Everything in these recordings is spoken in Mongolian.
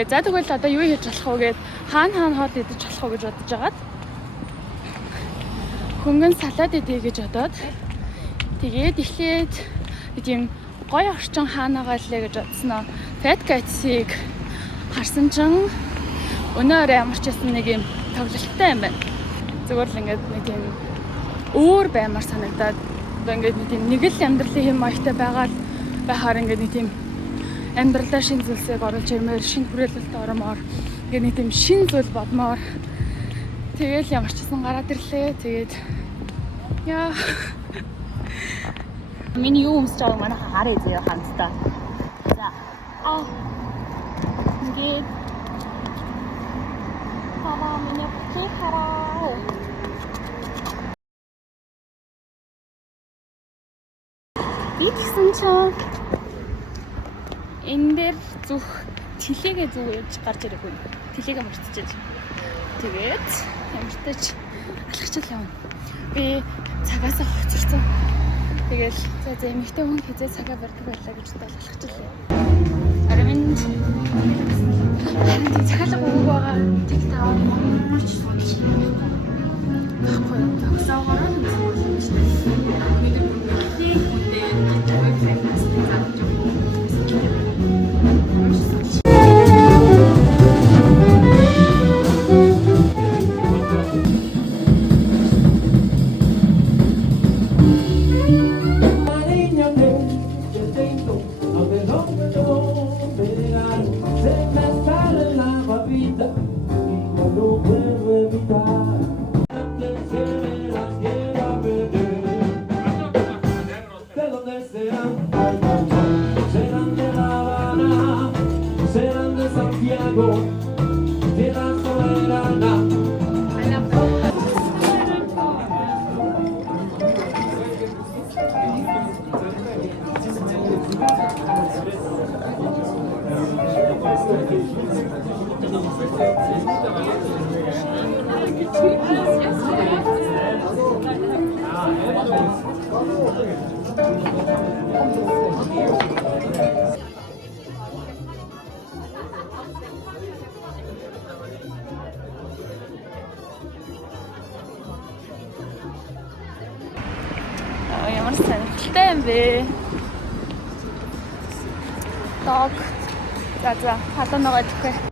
Тэгээ за тэгвэл одоо юу хийж болох вэ гэд хаана хоол идэж болох вэ гэж бодож агаад хөнгөн салаад идэ гэж бодоод тэгээд эхлээд тийм гоё орчин хаанагаа лээ гэж бодсноо. Fat Cats-ийг харсан чинь өнөөрөө ямар ч байсан нэг юм тоглолттой юм байна. Зүгээр л ингээд нэг тийм өөр баймар санагдаад одоо ингээд нэг тийм нэг л амьдралын хэм маягтай байхаар ингээд нэг тийм амьдралаа шинэ зүйлсийг оруулж ирмээр, шинэ хүрээлэлд ормоор ингээд нэг тийм шинэ зүйл бодмоор тэгэл ямар ч гэсэн гараад ирлээ. Тэгээд яа миний юу өмсөж байгааг манай хараа зөө ханцтай. За. Ингээд хараа миний бүхий хараа. Би тэгсэн чинь энэ дээр зүх тэлээгээ зүгээж гарч ирээгүй. Тэлээгээ мартчихэж. Тэгээд ямартаж алхачих явна. Би цагаасаа хоцорсон. Тэгэл за эмэгтэй хүн хизээ цагаа барьдаг байлаа гэж алхачих юм. Аримд цагаалга өгөг байгаа. Тэг таа. Баггүй. Таксаагаар нь ямар сонирхолтой юм бэ? Дог. За хатан байгаа гэхгүй.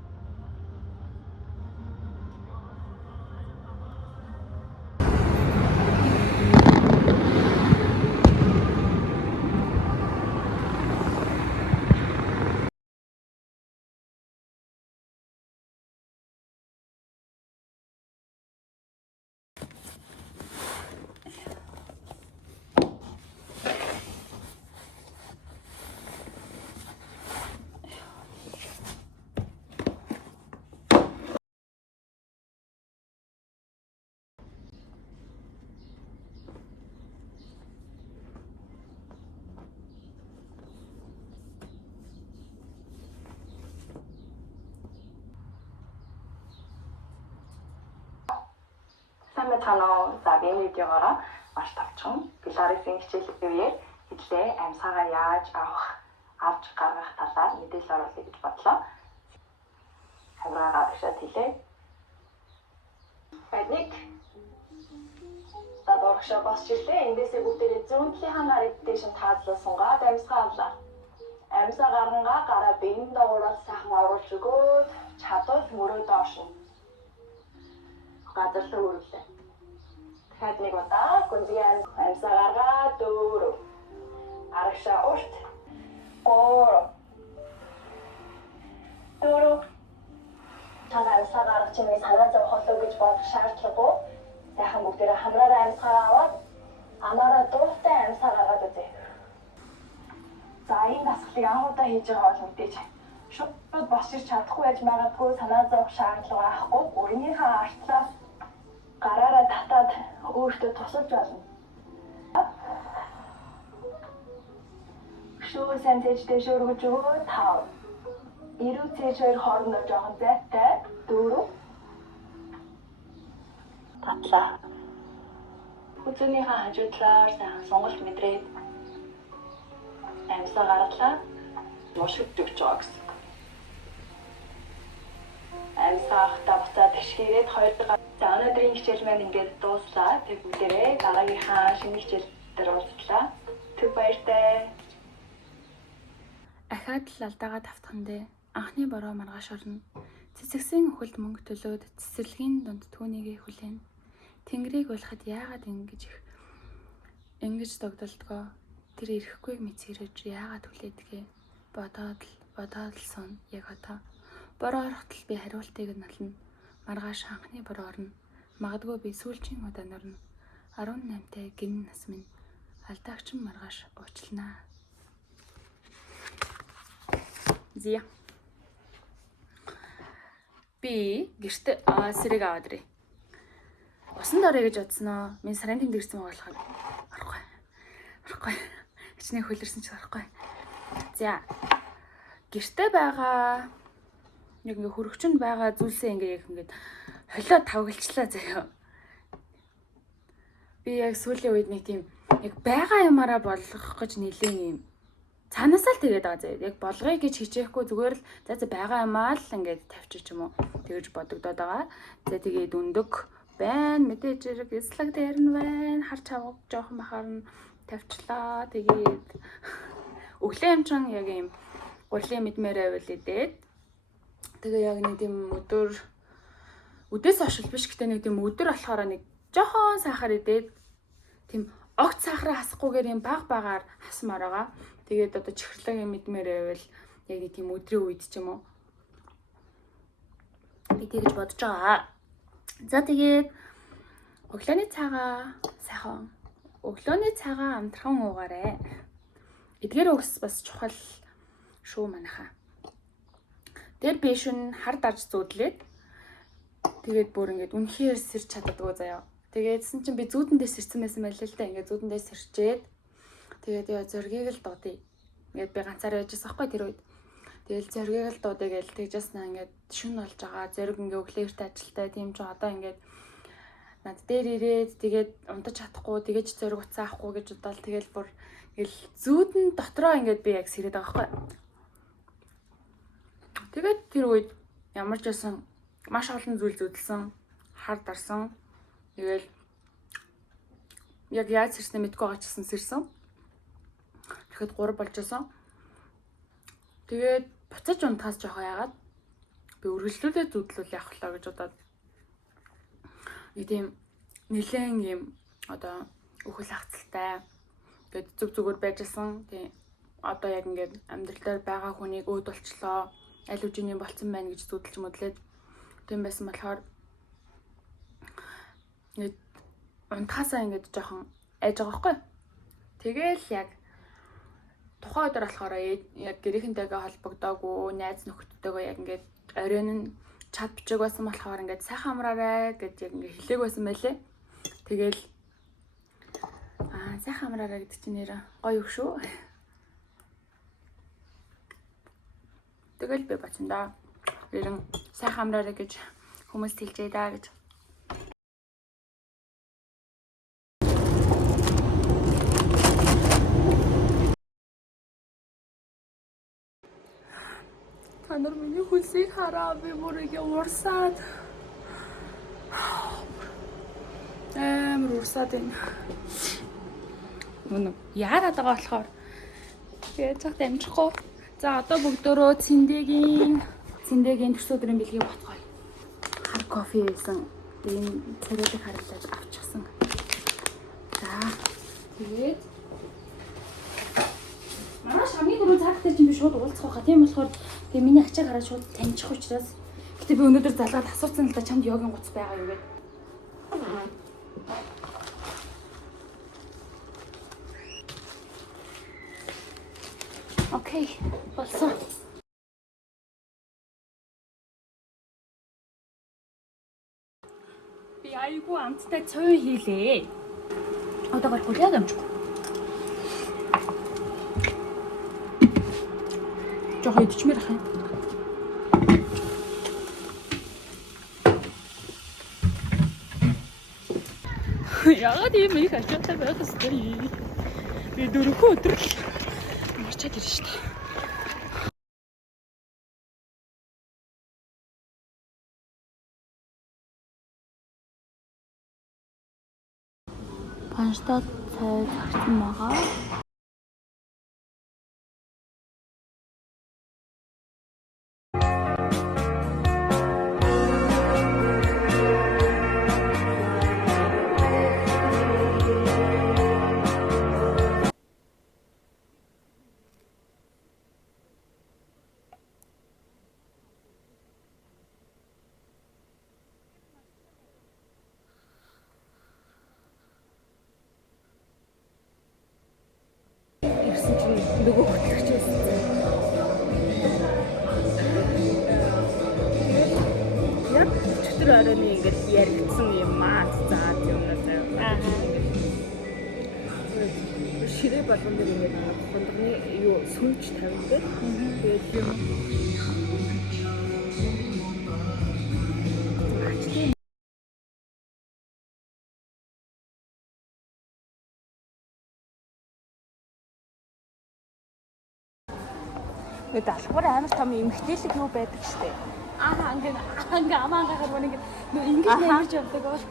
Сайн байна уу? За би видеогоор маш тавчхан Belarus-ийн хичээллийн үеэр хэлээ амьсгаа яаж авч гаргах талаар мэдээлэл оруулъя гэж бодлоо. Камераа авчаад хэлээ. Энийг дөрөвшөө босчлээ. Эндээсээ бүгдээ зүүнтлийн хангаар эддээшин таазлуулсангаа амьсгаа авлаа. Амьсгаа гаргангаа гараа биеийн дагуулаад сайхан оруулж өгөөд чадвал мөрөө доошно. Газарлаа үргэлээ. Дахиад нэг удаа гүнзгий амьсгаа гаргаад 4 арагшаа урт 3 тага амьсгаа гаргах чинь санаа зовх болов гэж бодох шаардлагагүй. Сайхан бүгдээрээ хамраараа амьсгаа аваад амаараа дуртай амьсгаа гаргаад үзье. За энэ дасгалыг анхудаа хийж байгаа бол мэдээж шууд босч ирч чадахгүй байж магадгүй санаа зовх шаардлага байхгүй. Өрнийхөө артлаас гараараа татаад өөртөө тусалж болно. Шүүр сайн цэжтэй шүүргэж өгөө 5. Ирүү цэж хоёр хоорондоо жоохон зайтай 4. Татлаа. Хүчнийхээ хажуудлаар сайхан сонголт мэдрээд амьсгаа гаргалаа. Мушигдж байгаа гэсэн. амьсгаахтаа буцаад ашигирээд 2 дахь. За өнөөдрийн хичээл маань ингээд дууслаа. Тэг бүгдээрээ дараагийнхаа шинэ хичээл дээр уулзлаа. Түр баяртай. Ахаад л алдаагаа тавтахандээ анхны бороо маргааш орно. Цэцэгсэн өхөлд мөнгө төлөөд цэцэрлэгийн дунд түүнийгээ хүлээн. Тэнгэрийг болоход яагаад ингэж догдолдгоо. Тэр ирэхгүйг мэдсэрэж яагаад хүлээдгээ. Бодоод л сон яг одоо. Бороо орохдол би хариултыг нь олно. Маргааш анхны бороо орно. Магадгүй би сүүлчийн удаан орно. 18-тай гин нас минь алдаагч маргааш уучлнаа. Зя. Би гэртээ сэрэг аваад ирээ. Усан дорё гэж бодсноо. Минь сарын тэмдэг ирсэн байгаа болохоор орохгүй. Хичнээн хөлөрсөн ч орохгүй. За. Гэртээ байгаа яг ингээ хөрөгчөнд байгаа зүйлсээ ингээд холио тавгалчлаа заяа. Би яг сүүлийн үед нэг тийм яг байгаа юмараа болгох гэж нэлээд юм цаанаасаа л тэгээд байгаа заяа. Яг болгоё гэж хичээхгүй зүгээр л за байгаа юмаа л ингээд тавьчих юм уу. Тэгэж бодогдоод байгаа. За тэгээд өндөг байна. Мэдээж хэрэг слаг дээр нь байна. Харч авах жоохон бахаар нь тавьчлаа. Тэгээд өглөө юм чин яг юм гурилын мэдмээр байвал идээд. Тэгээ яг нэг тийм өдөөс хойш биш гэхдээ нэг тийм өдөр болохоор нэг жоохон сахар идээд тийм огт сахараа хасахгүйгээр юм багаар хасмаар байгаа. Тэгээд одоо чихрлагийн мэдмээр байвал яг нэг тийм өдрийн үед ч юм уу. Би тэгж бодож байгаа. За тэгээд өглөөний цагаа сайхан өглөөний цагаа амтхан уугаарай. Эдгээр өгс бас чухал шүү манайхаа. Тэр би шүн хар дарж зүүдлээд тэгээд бүр ингээд үнэхээр сэрч чаддаггүй заяа. Тэгээдсэн чинь би зүүдэндээ сэрсэн байсан байлээ л да. Ингээд зүүдэндээ сэрчээд тэгээд яа зөргийг л дуудъя. Ингээд би ганцаараа яжсан байхгүй тэр үед. Тэгэл зөргийг л дуудъя гэж тэгжсэн ингээд шүн болж байгаа. Зөрг ингээд өглөө эрт ажилтаа тийм ч одоо ингээд над дээр ирээд тэгээд унтаж чадахгүй тэгэж зөрг уцаа авахгүй гэж бодоод тэгэл бүр ингээл зүүдэн дотроо ингээд би яг сэрээд байгаа байхгүй. Тэгээд тэр үед ямар ч байсан маш олон зүйл зүудэлсэн, хар дарсан. Тэгэл яг яаж сэрснэ мэдгүй байгаа ч гэсэн сэрсэн. Тэгэхэд 3 болж байсан. Тэгээд буцаж унтахаас жоохон яагаад би үргэлжлүүлээд зүудлүүл явах лаа гэж бодоод нэг тийм нэлээд юм одоо өхөл хацалтай тэгээд зүгээр байжсэн. Тийм одоо яг ингээд амьдрал дээр байгаа хүнийг өөд болчлоо. Аль үжиний болцсон байна гэж зүудэлж модлээд тийм байсан болохоор нэг унтахаасаа ингээд жоохон айж байгаа байхгүй. Тэгээл яг тухайн өдөр болохоор яг гэрийнхэнтэйгээ холбогдоогүй найз нөхдөдтэйгээ яг ингээд оройн нь чат бичиг байсан болохоор ингээд сайхан амраарай гэж яг ингээд хэлээг байсан байлээ. Тэгээл сайхан амраарай гэдэг чинь нэр гоё үг шүү. Тэгэл би бацсандаа ерэн сайхан амраарай гэж хүмүүст хэлжээ даа гэж. Та нар миний хөлсийг хараа би бүрийг урсаад урсаад байна. Үнэ яарад байгаа болохоор тэгээд цагт амжихгүй. За одоо бүгдөө цэндэгийн төрс өдрийн бэлгийг ботгоё. Хар кофе байсан. Тэгээд царайлаг харагдаж авчихсан. За тэгээд маш хамгийн түрүү цагтай чинь би шууд уулзах байхаа. Тийм болохоор тэгээ миний ачааг хараад шууд таньчих учраас. Гэтэ би өнөөдөр залгаад асуусан л да чамд йогийн гоц байгаа юу гэдэг. Окей, болсон. Би айгүй амттай цой хийлээ. Одоо гарахгүй яг амжихгүй. Жохоо идчихмээр хаа. Яагаад ийм их ачаатай байх хэвээр. Би 4 өдөр марчаад ирж штэ. Ганштай цай зарцсан байгаа. Ирсэн чинь нөгөө хөтлөгч байсан. Яг өчтөр оройн ингээд яригдсан юм аа заад юм аа. Ширээ болгон дээр ингээд хондгоны юу сүнж тавьдаг. Тэгээд юм. Даалгавар амар том эмгтээлэг юу байдаг штэ. Ингээ амаагаар нэг ингэж нэмж явдаг бол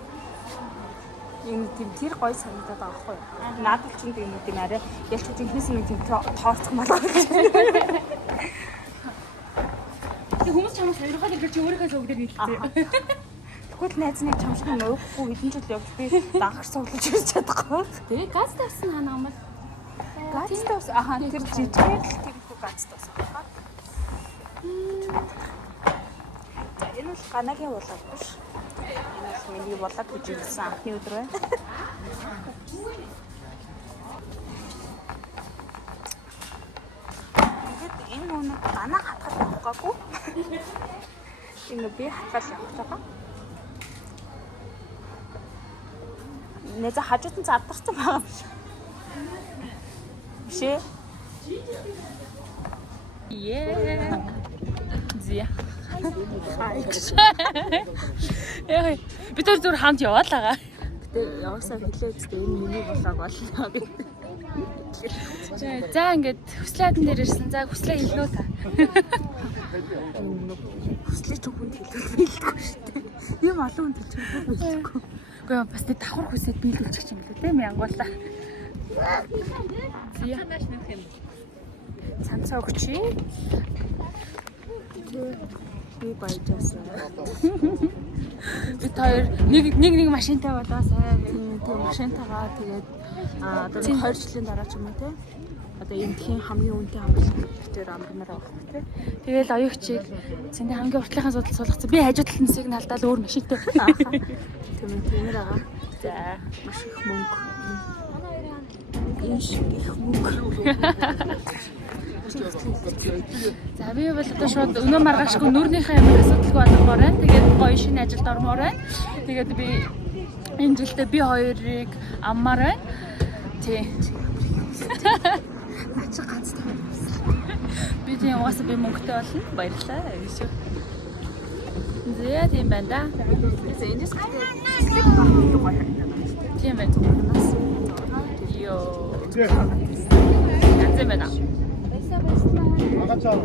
Энэ тэр гой санагдаад байгаа хгүй. Надад ч тийм юм тийм арай ялч жинхнээс нэг тийм тооцох малгай гэж. Тэг хүмүүс чамаас сонирхоод ирэх чи өөрийнхөө зүг дээр хэлдэг. Тэгвэл найз нэг чамшиг нь уухгүй хэдэн жил явж би дагах суглаж ирж чадахгүй. Тэгээ газ тавьсан хана юм бол Гацтаас тэр жижигэр л тиймхүү гацтаас байгаа. За энэ бол ганагийн булаг биш. Энэ бол миний булаг гэж хэлсэн анхны өдөр байна. Тэгэд энэ өнөд ганаа хатгах байгаагүй. Энэ би хатгал явах байгаа. Нэзэ хажууд нь задагсан байгаа юм шиг. Шээ. зя. Яа, бид тэр зүр хамт яваад байгаа. Гэтэ яваасаа хэлээ үстэй энэ миний болоо болно гэдэг. За ингээд хүслээдэн дээр ирсэн. За хүслээ хэлнэ та. Хүслээ ч хүнд хэлэх билдэггүй шүү дээ. Юм олон хүнд хэлчих билдэггүй. Үгүй бас нэг давхар хүсээд биелүүлчих юм лээ тийм янгуулаа. Зя. Цамцаа өгч юм. Би баяжаасаа. Бид хоёр нэг машинтай болоосай. Тийм машинтайгаа тэгээд одоо 20 жилийн дараа ч юм уу те. Одоо эмтхийн хамгийн үнэтэй хамгаалалт дээр амрмаар авах те. Тэгэл оюучийг цэндээ хамгийн уртлынхаа судал суулгацсан. Би хажуу талын хэсгийг нь алдаад өөр машинтай. Тиймэр байгаа. За Маш их мөнгө. Энэ шиг их мөнгө. За би бол одоо шууд өнөө маргаашгүй нүрнийхээ ямар асуудалгүй болгомоор байна. Тэгээд гоё шинэ ажилд ормоор байна. Тэгээд би энэ жилдээ би хоёрыг аммаар байна. Тий. Наач ганц тав. Би тийм угаасаа би мөнгөтэй болно. Баярлалаа. Гэж. Зэ тийм байна да. Эндээс гэдэг гоё харагдана. Тийм байна. Йоо. Янз байна. Агачаа.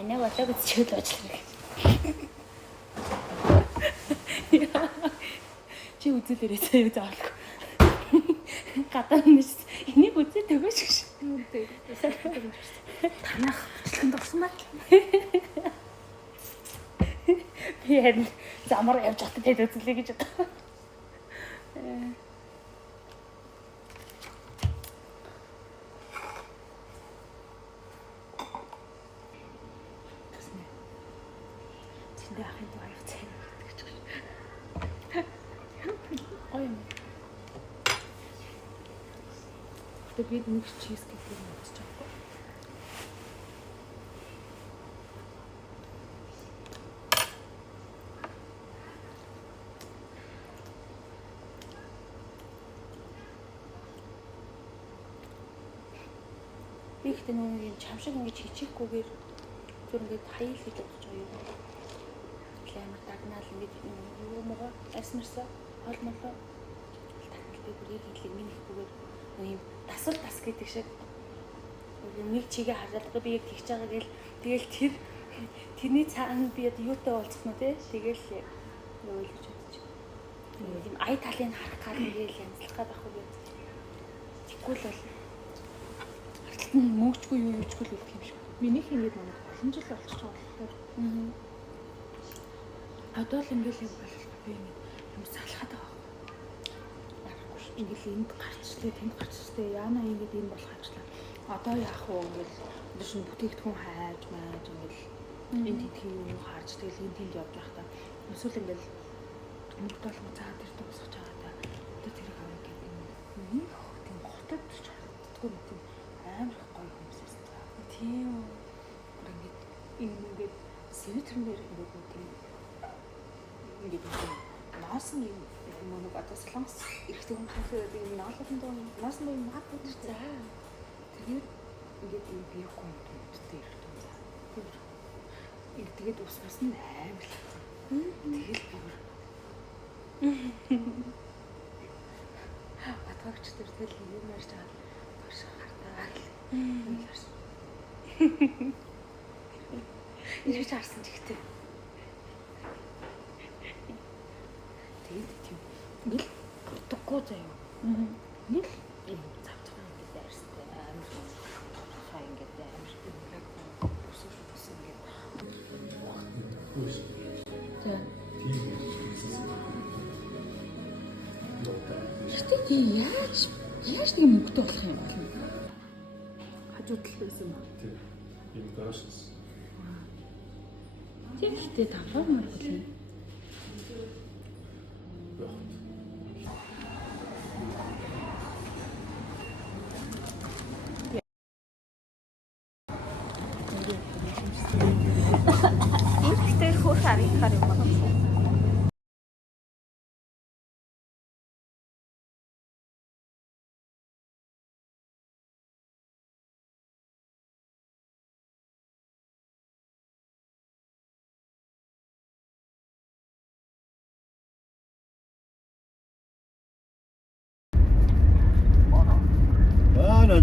Анаа болоо гэж чиглэж ажиллах. Чи үзэлээрээ юу заавалгүй. Гадаа нэс энийг үзээ төгөөш гэж. Танах бичлэгэнд орсон байна. Би харин замаар явж хатад хэд үзэлээ гэж бодсон. Тэндээ ахын дуурайх цай гэж байна. Гоё юм. Тэгээд бид нэг чиз кейк юм бодож байгаа. Би ихтэй нөгөө юм чам шиг ингэж хичээхгүйгээр зүр ингэж хаял хийж бодож байгаа юм. Амар дагнаал ингэж юу мөгөө арьсмарсаа холмолоо тагнал би бүр яг хэлийг минь ихгүйгээр юм дасвал тас гэдэг шиг нэг чигээ хараад би яг тэгж байгаа гээл тэгэл тэрний цаана би юутай уулзах нь те тэгэл юу л гэж бодож байна. Тийм ая талыг харах гал ингээл янзлах гад ах уу. Тэггүй л бол мөнгөчгүй юу юучгүй л үлдэх юм шиг. Минийх ингэж манад олон жил болчихж байгаа болохоор. Одоо л ингээл юм болох би юм салхаад байгаа. Ярахгүй ш. Ингээл энд гарчлаа, тэнд гарчлаа. Яана ингэж энэ болох ажлаа. Одоо яах вэ ингээл шин бүтээгдэхүүн хайж мааж ингээл энд тийм юм харж тэгэл энд тэнд явж байхдаа эсвэл ингээл мөнгө толгой цаад ирдэг босгож байгаа та. Одоо тэрийг авах гэдэг юм. Тийм хотод ч харагддаггүй юм. Амар их гоё хүмүүсээс цаа. Тийм. Ингээд сэвэтрнээр ингээд ноосон юм нэг одоо солонгос эрэгтэй хүн хэлээд юм наалганд ноосон юм маг гэж заа. Тэгээд ингээд юм биегүй юм дуттай эрэгтэй заа. Тэгээд ус нь амар л. Тэгэл бүр батгагч төр тэгэл юм ярьж байгаа. Багш хартаа л. Ирж харсан ч ихтэй. Тэгээд тийм нэг утгагүй заяа. Нэг юм завцгаа ингээд дайрстай амар хаа ингээд амар бүсэж ингээд. За. Тэгтээ яаж тийм мөнгөтэй болох юм бэ? Хажууд л байсан юм. Тийм. Ийм гаражс. Тийм ихтэй давхар мөр хэлнэ. Ихтэй хурц арихаар юм байна.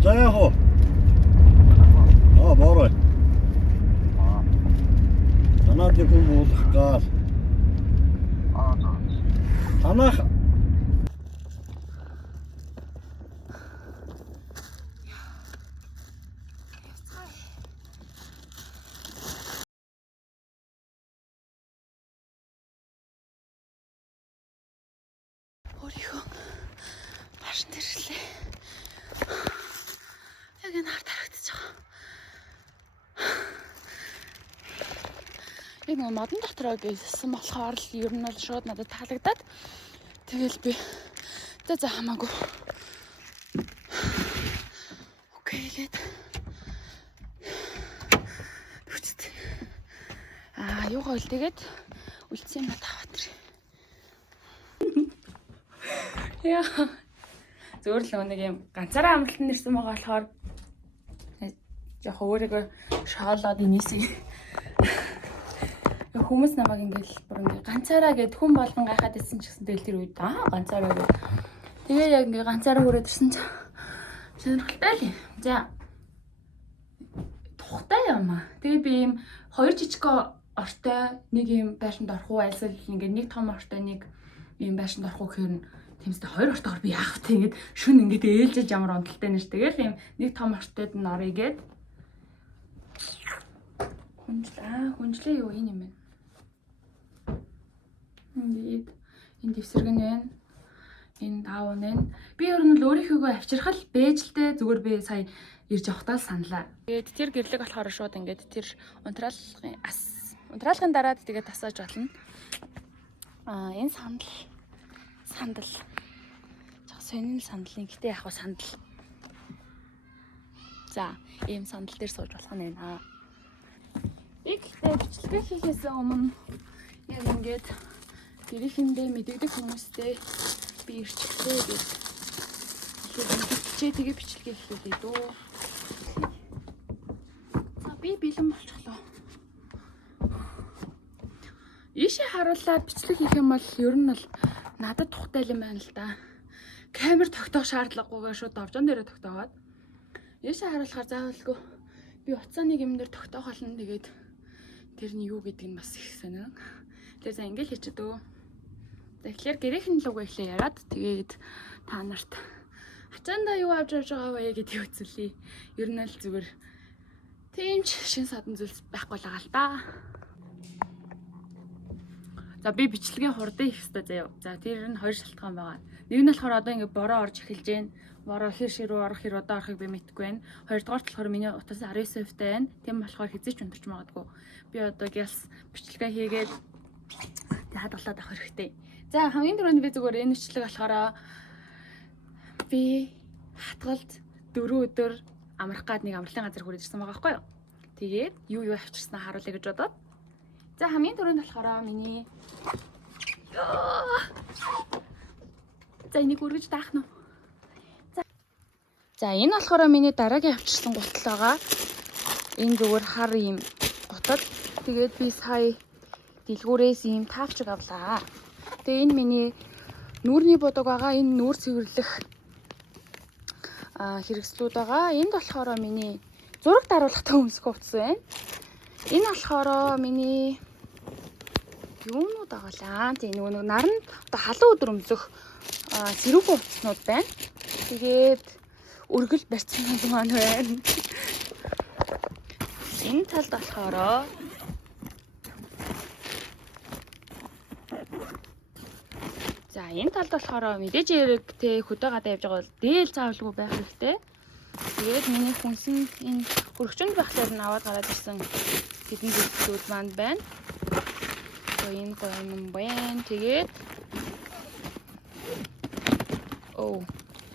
자야호. 바로. 나한테 그 못할까? 하나. өөрийнхөө машин дэрлээ. Яг энэ хард харагдаж байгаа. Яг нэг модон дотроо гэсэн болохоор л ер нь бол шууд надад таалагдаад тэгэл би за хамаагүй. Окей гээд. Үчтэй. Юугаа л тэгээд үлдсэн юм таваад тэр. Яа. Зүгээр л нэг юм ганцаараа амралтанд нэрсэн байгаа болохоор яг өөрийгөө шоолоод инээсээ хүмүүс намайг ингээл бүр ингээ ганцаараа гэд хүн болгон гайхаад ирсэн ч гэсэн тэгэл тэр үед ганцаараа гэд тэгээ яг ингээ ганцаараа хүрээд ирсэн ч сонирхолтой л юм. За тухтай юм аа. Тэгээ би ийм хоёр жижиг ортой нэг ийм байшинд орох уу альсэл ингээ нэг том ортой нэг ийм байшинд орох уу гэхээр тэмцтэй хоёр ортоор би яах вэ ингээд шүн ингээд ээлжиж ямар онцлогтой нэр тэгэл ийм нэг том ортод нь орё гээд хүнжлээ юу энэ юм бэ? Ингээд энэ дэвсгэр нь байна. Энэ даав нь байна. Би ер нь л өөрийнхөө авчрах л бэж л дээ зүгээр би сая ирж явахтаа л саналаа. Тэгээд тэр гэрлэг болохоор шууд ингээд тэр унтраалгын дараад тэгээд тасааж болно. Энэ сандал жоо сонин сандлын гэтээ яг сандал. За, ийм сандал дээр сууж болох нь байна. Би гэхдээ бичлэгээ хийхээс өмнө яг ингээд гэрээхэндээ мэддэг хүмүүстэй би ирчихлээ гэж. Тэгэхээр тэгээ бичлэгээ хийх үү дөө. би бэлэн болчихлоо. Ийшээ харуулаад бичлэг хийх юм бол ер нь бол надад тухтай юм байна л да. Камер тогтоох шаардлагагүйгээр шууд довжон дээрээ тогтоогоод. Ийшээ харуулахаар заавалгүй би уцаа нэг юм дээр тогтоох болно. Тэгээд тэрний юу гэдэг нь бас их сонир. Тэгээд за ингээл хийчихэд өө. Тэгэхээр гэрээхэн л уг ихлэ яриад тэгээд та нарт ачаанда юу авч явж байгаа вэ гэдгийг үзүүлье. Ер нь л зүгээр тийм ч шин садан зүйлс байхгүй л байгаа л да. За би бичлэгийн хурдан их хэвээр заяа. За тэр нь хоёр шалтгаан байгаа. Нэг нь болохоор одоо ингэ бороо орж эхэлж байна. Бороо хэр орох хэр удаа орохыг би мэдэхгүй байна. Хоёрдугаарт болохоор миний утас 19% тань. Тийм болохоор хизээч унтарч магадгүй. Би одоо гялс бичлэгээ хийгээд хадгалаад авах хэрэгтэй. За хамгийн түрүүнд би зүгээр энэ бичлэг болохоор би хатгалд 4 өдөр амрах гад нэг амралтын газар хүрэж ирсэн байгаа байхгүй юу. Тэгээд юу авчирснаа харуулъя гэж бодоод. За хамгийн түрүүнд болохоор миний за энийг үргэж даах нь. За энэ болохоор миний дараагийн авчирсан гутал байгаа. Энэ зүгээр хар юм гутал. Тэгээд би сая дэлгүүрээс ийм таавчиг авлаа. Тэгээ энэ миний нүүрний бодог байгаа. Энэ нүүр цэвэрлэх хэрэгслүүд байгаа. Энд болохоор миний зураг даруулгатай өмсөх утас байна. Энэ болохоор миний юунууд агалаа. Тэгээ нөгөө наранд одоо халуун өдөр өмсөх сэрүүхэн утаснууд байна. Тэгээд өргөл барьцсан маань байна. Энэ талд болохоор за энэ талд болохоор мэдээж эрэгтэй хөдөө гадаа явж байгаа бол дээл заавалгүй байх хэрэгтэй. Тэгээд миний хүнсэн энэ хөргөчөнд байхлаар нь аваад гараад ирсэн хэдэн зүйлүүд маань байна. Энэ гойн байна. Тэгээд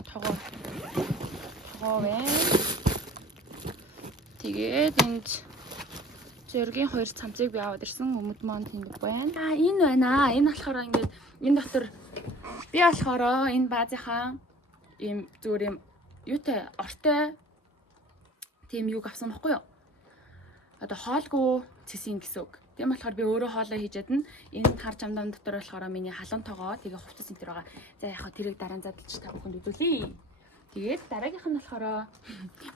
тагоо байна. Тэгээд энд зөргийн 2 цамцыг би аваад ирсэн. Өмд маань тэнд байна. Энэ байна. Энэ болохоор ингээд энэ дотор би болохоор энэ баазынхаа ийм зүгээр юм юутай ортой тийм юг авсан байхгүй юу? Одоо хоолгүй цэсийн гэсэн үг. Тийм болохоор би өөрөө хоолоо хийж ядна. Энэ хар чамдам дотор болохоор миний халуун тогоо тэгээ хувцас энэ төр байгаа. За яг хаа тэрийг дараа нь задлж та бүхэнд үзүүлье. Тэгээд дараагийнх нь болохоор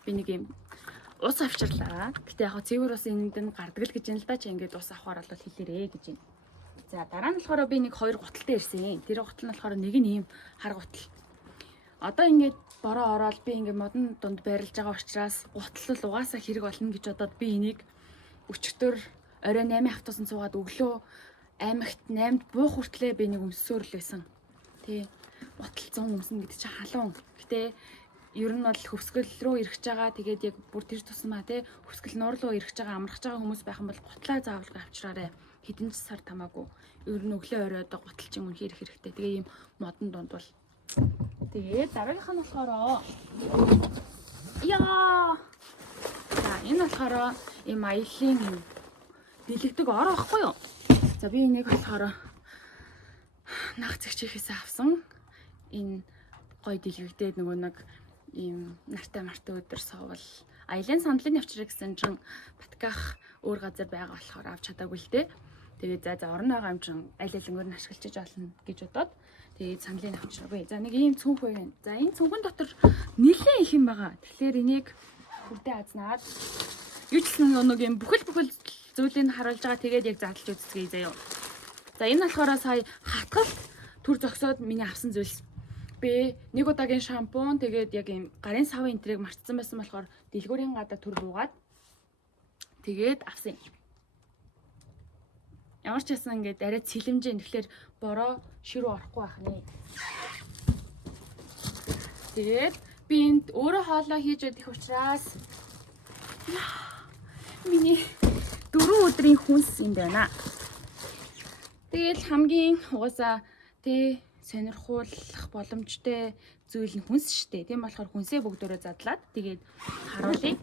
би нэг юм ус авчирлаа. Гэтэ яг цэвэр ус энд нь гардаг л гэж юм л да. Чи ингээд ус авахаар бол хэлээрээ гэж юм. За дараа нь болохоор би нэг 2 гуталтай ирсэн. Тэр гутал нь болохоор нэг нь ийм хар гутал. Одоо ингээд бороо ороод би ингээд модон дунд байрлаж байгаа учраас гутал л угаасаа хэрэг болно гэж бодоод би энийг өчтөр орой 8 автобусан суугаад өглөө аймагт 8-д буух хүртлээр би нэг өмсөөр л байсан. Тий. Гутал 100 өмсөн гэдэг чинь халуун. Гэтэ ер нь бол хөвсгөл рүү ирэх байгаа. Тэгээд яг бүр тэр тусмаа тий хөвсгөл нуур руу ирэх байгаа амрах байгаа хүмүүс байх юм бол гутлаа заавалгүй авчраарай. Хэдэн ч сар тамаагүй. Ер нь өглөө оройд гутал чинь үнхээр их хэрэгтэй. Тэгээ ийм модон дунд бол. Тэгээд дараагийнх нь болохоор за энэ болохоор ийм аяллаа юм дэлгдэг ороо ахгүй юу? За би энийг болохоор нах зэгчээхээс авсан. Энэ гой дэлгэгдээд нөгөө нэг ийм нартай мартай өдөр соовол аялын сандлын авчраа гэсэн чинь Батгах өөр газар байгаа болохоор авч чадаагүй л дээ. Тэгээд за орон байгаа юм чинь аль алингээр нь ашиглаж болно гэж бодоод тэгээд сандлын авчраагүй. За нэг ийм цүнх байна. За энэ цүнхэн дотор нэлээд их юм байгаа. Тэгэхээр энийг хүрдээ азнаад юу ч гэсэн нэг юм бүхэл зүйлийг харуулж байгаа. Тэгээд яг задлж үзье заяа. За энэ болохоор сая хатгалт төр зогсоод миний авсан зүйлс. Би нэг удаагийн шампунь тэгээд яг юм гарын савын энтрийг мартсан байсан болохоор дэлгүүрийн гадаа төр буугаад тэгээд авсан. Ямар ч байсан ингээд арай цэлэмжэн тэгэхээр бороо ширүү орохгүй байх нэ. Тэгээд би энд өөрөө хоолоо хийж өгөх учраас миний 4 өдрийн хүнс юм байна. Тэгэл хамгийн угаасаа тий сонирхуулах боломжтой зүйл нь хүнс шүү дээ. Тийм болохоор хүнсээ бүгдөө задлаад тэгээд харуулъя.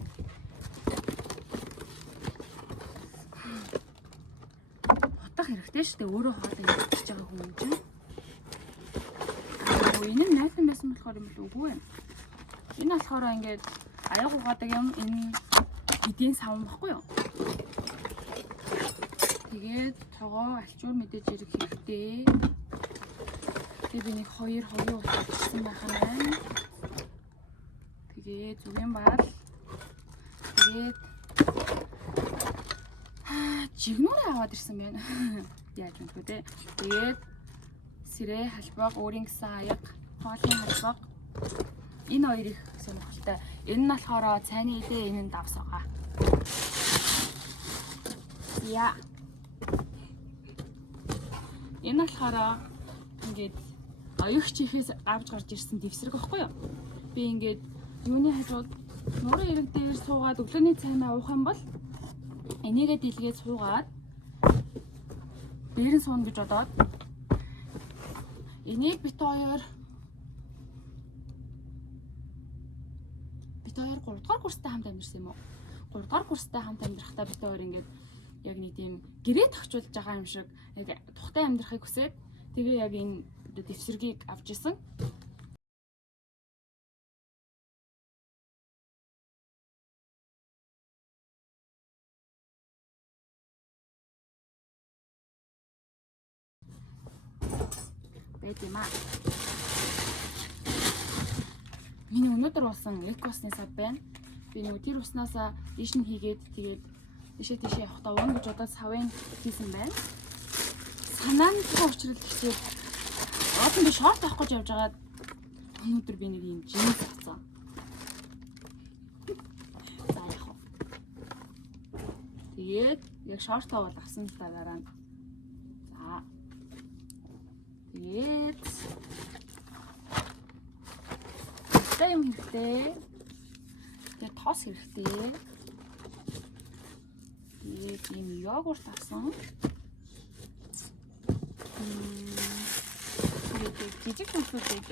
Утах хэрэгтэй шүү дээ. Өөрөө хоолоо хийж байгаа хүн чинь. Энэ нь найсан байсан болохоор юм л үгүй ээ. Энэ болохоор ингээд аяг угаадаг юм. Энэ эдийн савн баггүй юу? Тэгээд тогоо альчуур мэдээж ирэх хэрэгтэй. Тэгээд би нэг 2 хогийн утсан байх юм байна. Тэгээд зүгэн баал. Тэгээд жигнүүрээ аваад ирсэн байна. Яаж юм бэ те? Тэгээд сэрээ халбаг, өөрийн гэсэн аяг, хоолны халбаг. Энэ хоёр их сонирхолтой. Энэ нь болохоор цайны идэ, энэ нь давс байгаа. Яа. Энэ болохоор ингээд оюуч чихээс авч гарч ирсэн дэвсрэг байхгүй юу? Би ингээд юуны хажууд нуурын ирэг дээр суугаад өглөөний цайнаа уух юм бол энийгээ дэлгээд суугаад дээр нь суuna гэж бодоод энийг бит хоёр 3 дугаар курстай хамт амьдсан юм уу? 3 дугаар курстай хамт амьдрахтаа бит хоёр ингээд яг нэг тийм гэрээ тогтчулж байгаа юм шиг яг тухтай амьдрахыг хүсээд тэгээ яг энэ дэвсэргийг авч исэн. Бэдимаа. Миний өнөөдөр болсон экосны сав байна. Би нэг тэр уснасаа диш нь хийгээд тэгээд тийшээ явахдаа уун гэж бодоод савын хийсэн байна. Санаа нь тэр учраас хичээл одоо би шорт авах гэж явж байгаад өнөөдөр би нэг юм жинс авсан. За яах вэ? Тэгээд яг шортоо бол авсан дараа нь. За. Тэгээд юм хэрэгтэй. Тэгээд тоос хэрэгтэй. Тэгээд ийм йогурт авсан. Тэгээд жижиг хүмүүсийг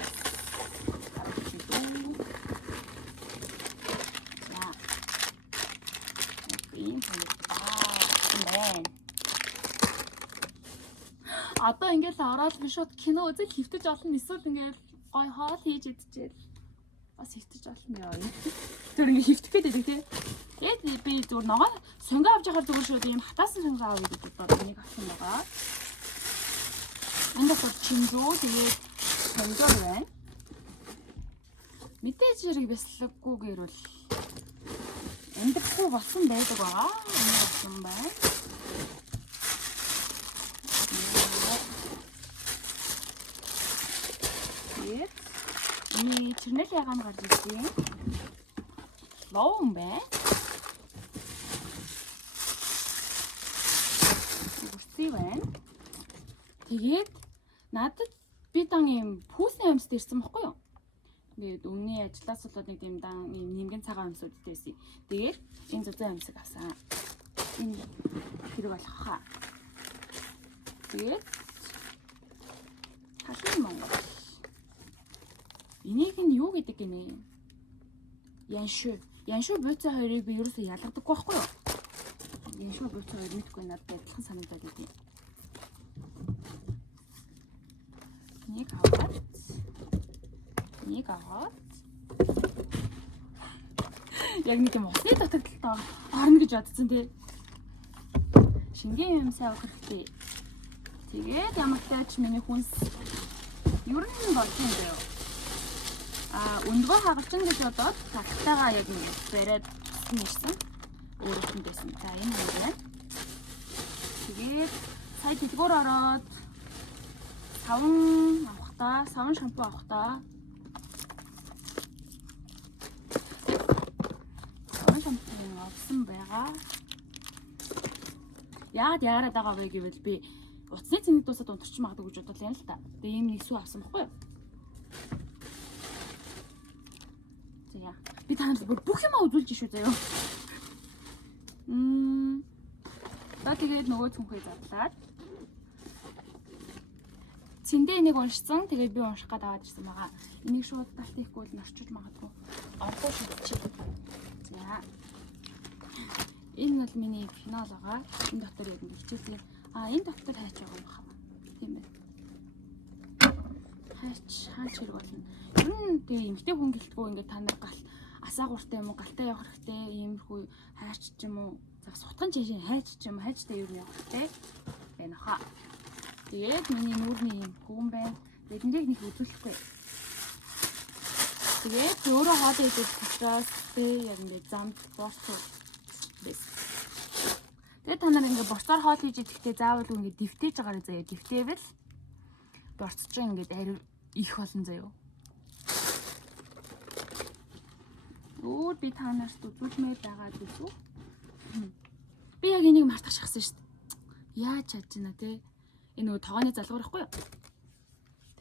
одоо ингээд ороод шууд кино үзэл хөвтөж олно, эсвэл ингээд гой хоол хийж идчихэл бас хөвтөж олно яа. Тэр ингээд хөвтөх гэдэг тий. Тэгээд би зүгээр ногоо сонгоо авч яхаар зүгээр шууд ийм хатаасан сонгоо авах гэж бодоод энийг авсан байгаа. Энд бол чинжүү тэгээд сонгоо байна. Мэдээж хэрэг бясалгагүйгээр бол амьдрахгүй болсон байдаг байгаа. Энэ болсон байна. Ini чирнэл ягаан гарч ирсэн. Лоун бай. Үстэй байна. Тэгээд надад би дан юм пүүсний амьсд ирсэн байхгүй юу? Тэгээд өмнө ажлаас болоод нэг юм дан нэмгэн цагаан амьсууд дээсэн. Тэгээд энэ зузаан амьсыг авсан. Энэ хэрэг болох хаа. Тэгээд хашин Монгол. Энийг нь юу гэдэг гинэ? Яншуу бууцаа хоёрыг би ерөөсөө ялгадаггүй байхгүй юу? Яншуу бууцаа хоёр мэдгүй надад адилхан санагдаад идэв. Нэг аваад. Яг нэг юм усны дутагдaltaа орно гэж бодсон тий. Шингийн юм сайн өгөхгүй. Тэгээд ямар тач миний хүнс ер нь болж юм даа. Өндгөө хагалчин гэж бодоод тагтайгаа яг нэг бариад нэрсэн. Өөрөөр нь байсан. За энэ юм байна. Тэгээд сая дэлгүүр ороод савн шампу авахтаа. Савн шампу авсан байгаа. Яагаад яарад байгаа вэ гэвэл би утасны цэнийг дуусаад унтарч магадгүй гэж бодлоо юм л та. Тэгээ ийм нэг сүү авсан баггүй юу? Би танаас бүх юм үзүүлж шүү заяа. За тэгээд нөгөө цүнхээ задлаад. Цэндээ энийг уншсан. Тэгээд би унших гээд аваад ирсэн байгаа. Энийг шууд талт хийхгүй л норчиж магадгүй. Ордоо шүтчих. За. Энэ бол миний финал байгаа. Энэ дотор яг нэг хичээлээр энэ дотор хайч байгаа юм байна. Тийм ээ. Хаач хэрэг болно. Ер нь тэгээ эмгтэй хүн гэлтгүү ингээд та нар гал асаагууртай юм уу, галтай явах хэрэгтэй, иймэрхүү хайрч ч юм уу, за сутган чашин хайч ч юм уу, хайчтай юу явах хэрэгтэй байна хаа. Тэгээд миний нүүрний юм хүүн байна. Биднийг нэг үзүүлэхгүй. Тэгээд өөрөө хоолой идэх учраас яг ингээд замд боосоо бис. Тэгээд та нар ингээд борцоор хоол хийж идэхдээ заавал ингээд дэвтэж байгаарай заяа. Дэвтэйвэл борцож ингээд ари их болно заяа. Өөр би та нарт үзүүлмээр байгаа зү. Би яг энийг мартах шахсан шүү дээ. Яаж чадчихна те? Энэ нөгөө тоогооны залгуур ихгүй юу?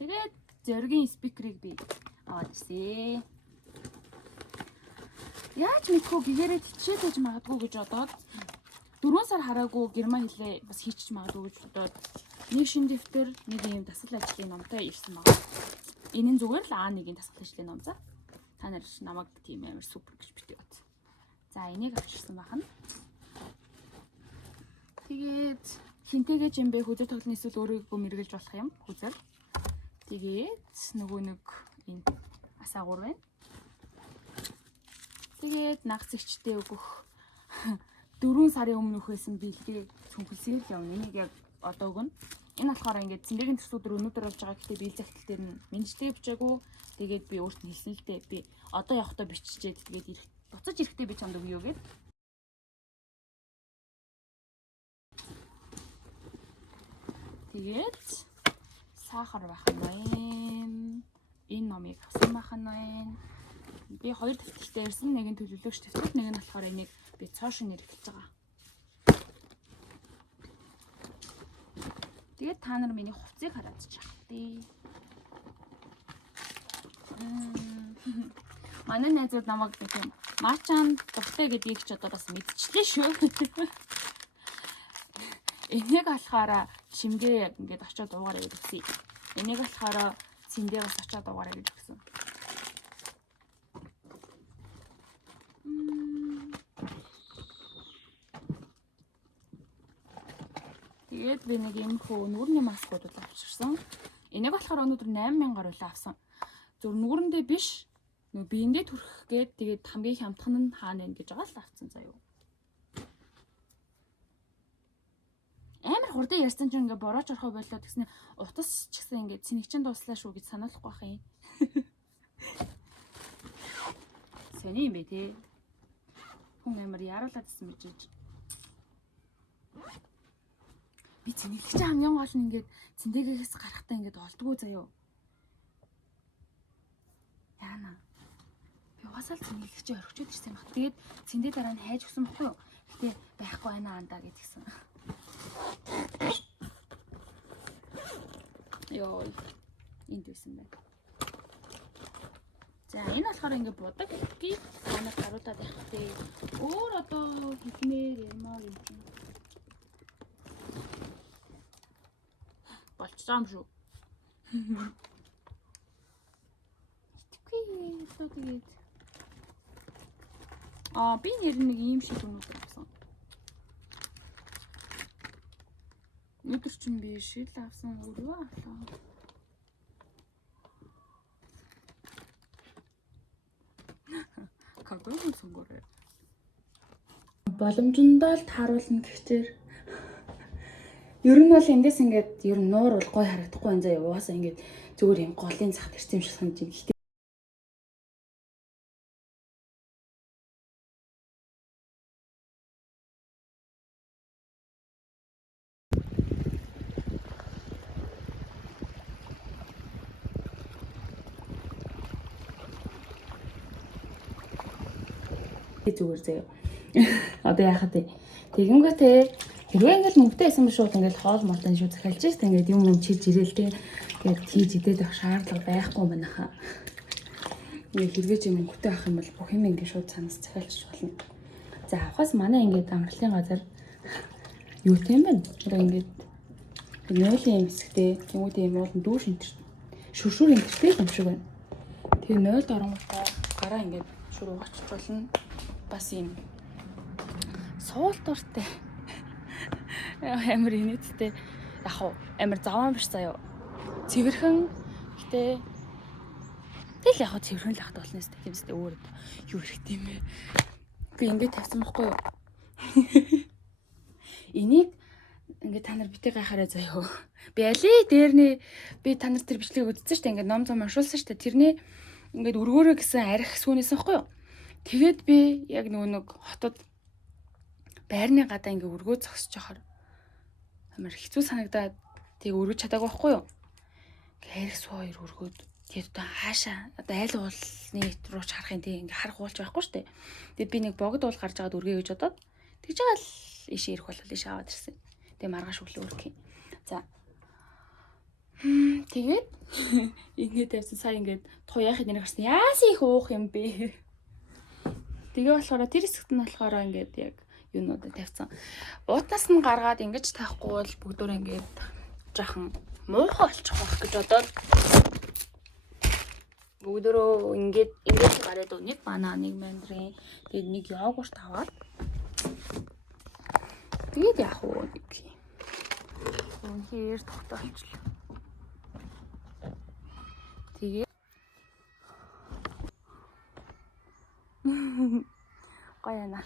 Тэгээд зоригийн спикерийг би аваад ирсэн. Яаж мэдгүй гэгээрээ тичээд байж магадгүй гэж бодоод 4 сар хараагүй герман хэлээ бас хийчих магадгүй гэж бодоод нэг шин дэвтэр, нэг юм дасгал ажлын номтой ирсэн байгаа. Энэ нь зүгээр л А1-ийн дасгал ажлын ном за. Та нар намайг тийм амар супер гэж битгээд. За энийг авчирсан байна. Тэгээд хинтэйгээ юм бэ хүзэр тоглоны эсвэл өөрийгөө мэргэлж болох юм хүзэр. Тэгээд нөгөө нэг энэ асаагуур байна. Тэгээд нагцэгчтэй өгөх 4 сарын өмнөх байсан бэлгийг цүнхэлсээр л явна. Энийг яг одоо өгнө. Энэ болохоор ингээд цэмбэгийн төслүүдээр өнөөдөр болж байгаа гэхдээ биел захидал дээр нь менежтэй бичээгүй. Тэгээд би өөрт нь хэлсэн л дээ. Би одоо явахдаа биччихээд тэгээд буцаж ирэхдээ би чамд өгье гэд. Тэгээд сахар байх нь байна. Энэ номыг авсан байх нь байна. Би 2 төвтөлтэй ирсэн. Нэг нь төлөвлөгч төвтөл, нэг нь болохоор энийг би цоошин нэр хэлж байгаа. Тэгээд та нар миний хувцсыг хараад чаах тий. Манай найзууд намайг нэг юм марчаан дуртай гэдгийг ч одоо бас мэдчихлээ шүү. Энийг болохоор шимгээ яг ингээд очиод дуугаараа гэж өгсөн. Энийг болохоор цэндээ бас очиод дуугаараа гэж өгсөн. Тэгээд би нэг юм хөө нүрний маскууд авчирсан. Энийг болохоор өнөөдөр 8000 гаруй авсан. Зүр нүрэндээ биш. Нөө биендээ түрхэх гээд тэгээд хамгийн хямдхан нь хаана вэ гэж байгаа л авсан заяа. Амар хурдан ярьсан чинь ингээ борооч орхоо болоо тэгснэ утас ч гэсэн ингээ цэнэгчин дуслаа шүү гэж санаалахгүй байх юм. Сэний юм бэ те. Хүн амар яруулаад гэсэн мэж. Би цэнэглэгч хамгийн гол нь ингээд цэндэгээс гарахтаа ингээд олдгоо заяа. Яана. Би угаасаа л цэнэглэгч орхичод ирсэн баг. Тэгээд цэндээ дараа нь хайж өгсөн баггүй юу? Гэтэ байхгүй байна андаа гэдгсэн. Йоо. Энд байсан байна. За энэ болохоор ингээд будаг гэдгийг танад харуулад байх тий. Өөр одоо хэлмээр ямаар юм. Болцсон шүү. Итгэхгүй одоо тэгээд би нэр нэг юм шиг өнөдөр авсан. Өдөр чинь би шил авсан өрөө авлаа. Кагом сонгороо. Боломжтой л тааруулна гэхчээр ер нь бол эндээс ингээд ер нь нуур бол гой харагдахгүй байна заа. Угаасаа ингээд зүгээр юм голын зах төрсөн юм шиг санаж байна. Гэхдээ зүгээр заяа. Одоо яахад тэгэнгүүт хэрвээ ингээл мөнгөтэй байсан биш бол ингээл хоол молтой шүү захиалж шээ. Ингээд юм чилж ирээл те. Тэгээд хийж идээд авах шаардлага байхгүй байна хаа. Ингээд хэрвээ чи мөнгөтэй авах юм бол бүх юм ингээд шууд цанаас захиалж болно. За авахаас манай ингээд амралтын газар юу тийм бэ? Ингээд нойлын юм хэсэгтэй тэмүүтэй юм бол дүүш энтер шүршүр энтертэй юм шиг байна. Тэгээ нойлд оронготой гараа ингээд шүр угаачих болно. Бас юм суулт уртай амар инээдтэй яг хуу амар заваан биш заяа цэвэрхэн гэтээ тэгэл л яг цэвэрхэн л ахт болно сте. Тэмстэй өөр юу хэрэгтэй юм бэ? Би ингээд тавьсан байхгүй юу? Энийг ингээд та нар битээ гайхаарай заяа. Би алий дээрний би та нар тэр бичлэгийг үзсэн шүү дээ. Ингээд ном зам уншуулсан шүү дээ. Тэрний ингээд өргөөрөө гэсэн арх сүүнээс байхгүй юу? Тэгээд би яг нэг хотод байрны гадаа ингээд өргөө зогсож байхаар амар хэцүү санагдаад тийг өргөж чадаагүй байхгүй юу? Арх суу хоёр өргөөд тэгээд одоо хаашаа одоо айл уулны руу ч харах юм тий ингээд харах уулч байхгүй шүү дээ. Тэгээд би нэг богд уул гарч агаад өргөе гэж бодоод тэгж байгаа л ишээ ирэх болол ишээ аваад ирсэн. Тэгээ маргааш өглөө өргөх юм. За. Тэгээд ингээд тавьсан сая ингээд туяахын нэр гарсан. Яасан их уух юм бэ? Тэгээ болохоор тэр хэсэгт нь болохоор ингээд яг юунуудаа тавьсан. Уутнаас нь гаргаад ингэж таахгүй бол бүгдөө ингээд жаахан муухай болчих واخ гэж бодоод бүгдөө ингээд гараад нэг банаа, нэг мандарин, тэгээд нэг йогурт аваад тэгээд яах вэ гэх юм. Үнхээр тогтоолчлаа. Тэгээд гоёна.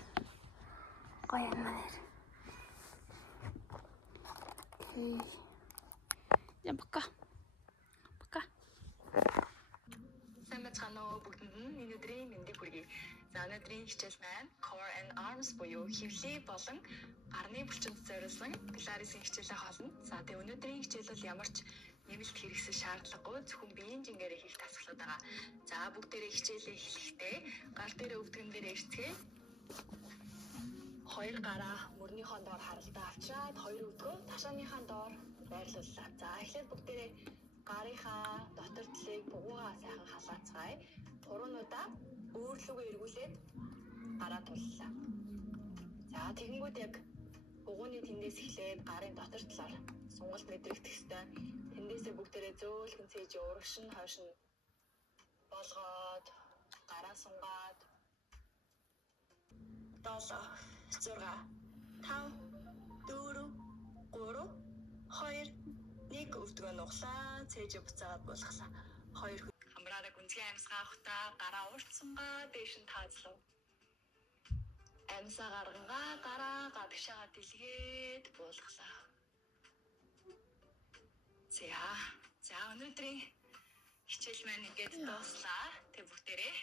Окей. Я пока. Сайн байна уу бүгдэнд нь энэ өдрийн мэндийг хүргэе. За өнөөдрийн хичээл маань Core and Arms буюу хөвлий болон гарны булчинд зориулсан Pilates-ийн хичээлээ холно. За тэгээ өнөөдрийн хичээл бол ямар ч нэмэлт хэрэгсэл шаардлагагүй зөвхөн биеийн жингээрээ хийх дасгалууд байгаа. За бүгдээрээ хичээлээ эхлэхдээ гал дээрээ өвдгөн дээр ирцгээе. Хоёр гараа мөрнийхөө доор харалтаа авчираад хоёр өвдгөө ташааныхаа доор байрлууллаа. За эхлээд бүгдээрээ гарынхаа дотор талыг бугуугаа сайхан халаацгаая. Хуруунаудаа өөрлөгөө эргүүлээд гараа туллаа. За тэгэнгүүт яг бугууны тэндээс эхлээд гарын дотор талаар сунгалт мэдрэгдэх хэвээр тэндээсээ бүгдээрээ зөөлхөн цээж урагшин хойшин болгоод гараа сунгаад 7 6 5 4 3 2 нэг өвдгөө нуглаа цээж буцаад болгосон. Хоёр хамраараа гүнзгий амьсгаа авахтаа гараа уурцсангаа дээш нь таазлав. Амьсаа гаргангаа гараа гадагшаа дэлгээд буулгалаа. За өнөөдрийн хичээл маань ингээд дууслаа. Тэг бүгдээрээ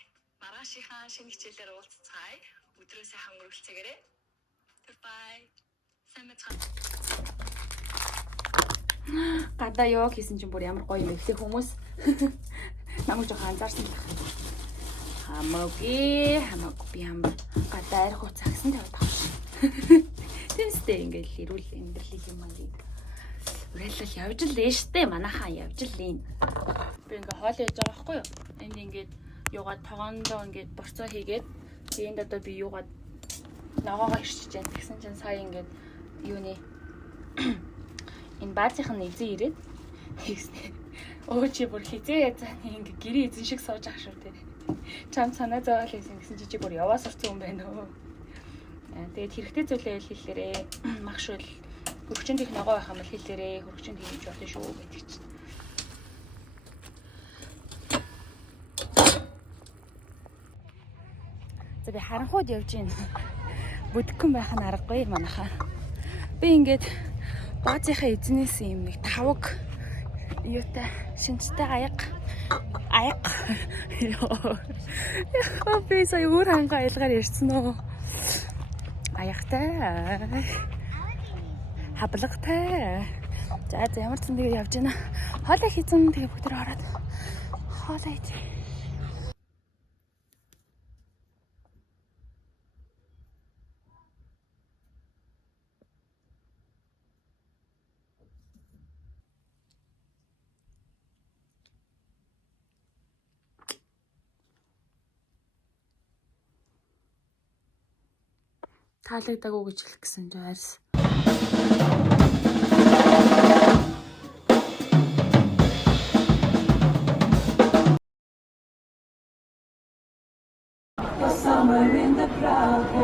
маргаашийнхаа шинэ хичээлээр уулзцгаая. Өдрөө сайхан өнгөрүүлцгээгээрэй. Bye. Сайн байна. Гадаа йог хийсэн чинь бүр ямар гоё юм бэ? Эхлээ хүмүүс намайг жоохон анзаарсан байх. Хамаагүй би ямар гадаа арх уц агсан тавьд авах шиг. Тэстэй ингээл ирүүл амьдралын юм аа. Үрэлэл явж л дээ штэ манайхаа явж л ийн. Би ингээ хоол хийж байгаа байхгүй юу? Энд ингээд юугаад тогоондоо ингээд борцоо хийгээд тэгээд одоо би юугаад ногоогоо ирчиж जैन тэгсэн чинь сая ингээд юуны энэ баазынхын эзэн ирээд тэгснэ. Өө чи бүр хизээ язааны ингээ гэрээ эзэн шиг сууж ах шүү дээ. Чам санаа зовоол хийсэн гэсэн чи бүр яваа сурцсан юм байна өө. Тэгээд хэрэгтэй зүйлээ хэллээрээ магшуул хөрөгчөнд их ногоо байх юм бол хэллээрээ хөрөгчөнд хийж болно шүү гэдэг чинь. За би харанхууд явж гин. Бүдгхэн байх нь аргагүй манайхаа. Би ингээд баазынхаа эзнээс юм нэг тавг юутай шинжтэй аяга яа би сая өөр ханга аялгаар ирсэн нөө аягтай хаблагтай за ямар ч юм тэгээ явж байна хоолой хийсэн тэгээ бүгд ороод хоолой хийж таалагдаагүй гэж хэлэх гэсэн жаарс. Somewhere in the crowd